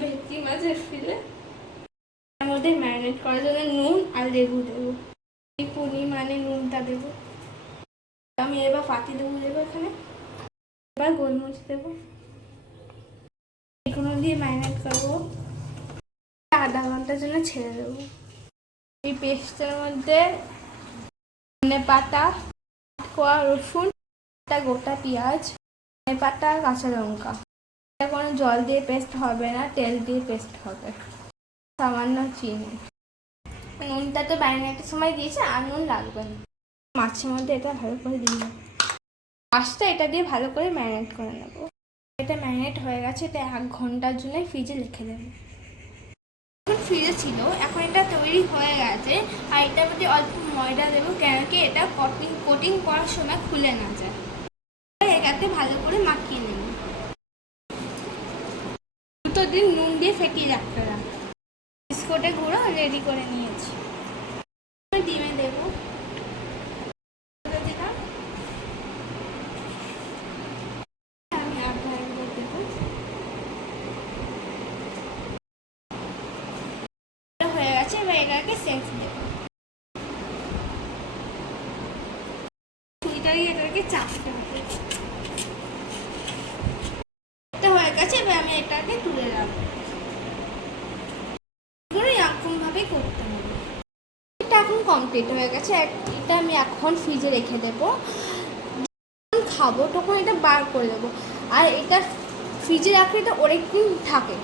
ভেটকি মাছের ফিলে। তার মধ্যে ম্যারিনেট করার জন্য নুন আর লেবু দেবো, এই পরিমাণে নুনটা দেবো। আমি এবার পাতি লেবু দেবো এখানে, এবার গোলমরিচ দেবো, এগুলো দিয়ে ম্যারিনেট করবো, আধা ঘন্টার জন্য ছেড়ে দেবো। এই পেস্টের মধ্যে ধনে পাতা, কোয়া রসুন, গোটা পেঁয়াজ, ধনে পাতা, কাঁচা লঙ্কা। এটা কোনো জল দিয়ে পেস্ট হবে না, তেল দিয়ে পেস্ট হবে। সামান্য চিনি, নুনটা তো ম্যারিনেটের সময় দিয়েছে, আর নুন লাগবে না। মাছের মধ্যে এটা ভালো করে দিয়ে দেবো। মাছটা এটা দিয়ে ভালো করে ম্যারিনেট করে নেবো। এটা ম্যারিনেট হয়ে গেছে, এটা 1 ঘন্টার জন্য ফ্রিজে রেখে দেবো। এখন ফ্রিজে ছিল, এখন এটা তৈরি হয়ে গেছে। আর এটার মধ্যে অল্প ময়দা দেবো, কেন কি এটা কোটিং করার সময় খুলে না যায়। এটাতে ভালো করে মাখিয়ে নেব। 2 দিন নুন দিয়ে ফেটিয়ে রাখতে হবে। বিস্কুটের গুঁড়ো রেডি করে নিয়েছি, ডিমে দেবো। আমি একবার দেবো, হয়ে গেছে। এবার এটাকে সেক দেবো, এটাকে চাপতে হবে। এটা হয়ে গেছে, এবার আমি এটাকে তুলে রাখবো। এরকম ভাবে করতে হবে। এটা এখন কমপ্লিট হয়ে গেছে। এটা আমি এখন ফ্রিজে রেখে দেবো, যখন খাবো তখন এটা বার করে দেবো। আর এটা ফ্রিজে রাখলে এটা অনেকদিন থাকে।